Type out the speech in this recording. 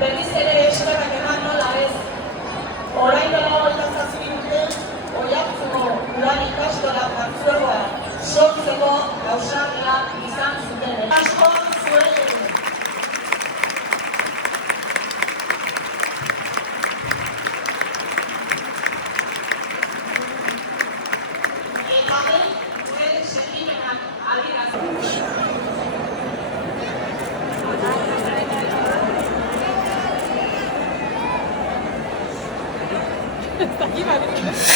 Berriz ere eskerrak eman nola ez. Orain dela 27 urte, Oiartzuko udan ikastola partzuergoa sortzeko gauzarria izan zuten. Asko zuen egin. Eta zure sentimenak adierazten. Está aquí, madre.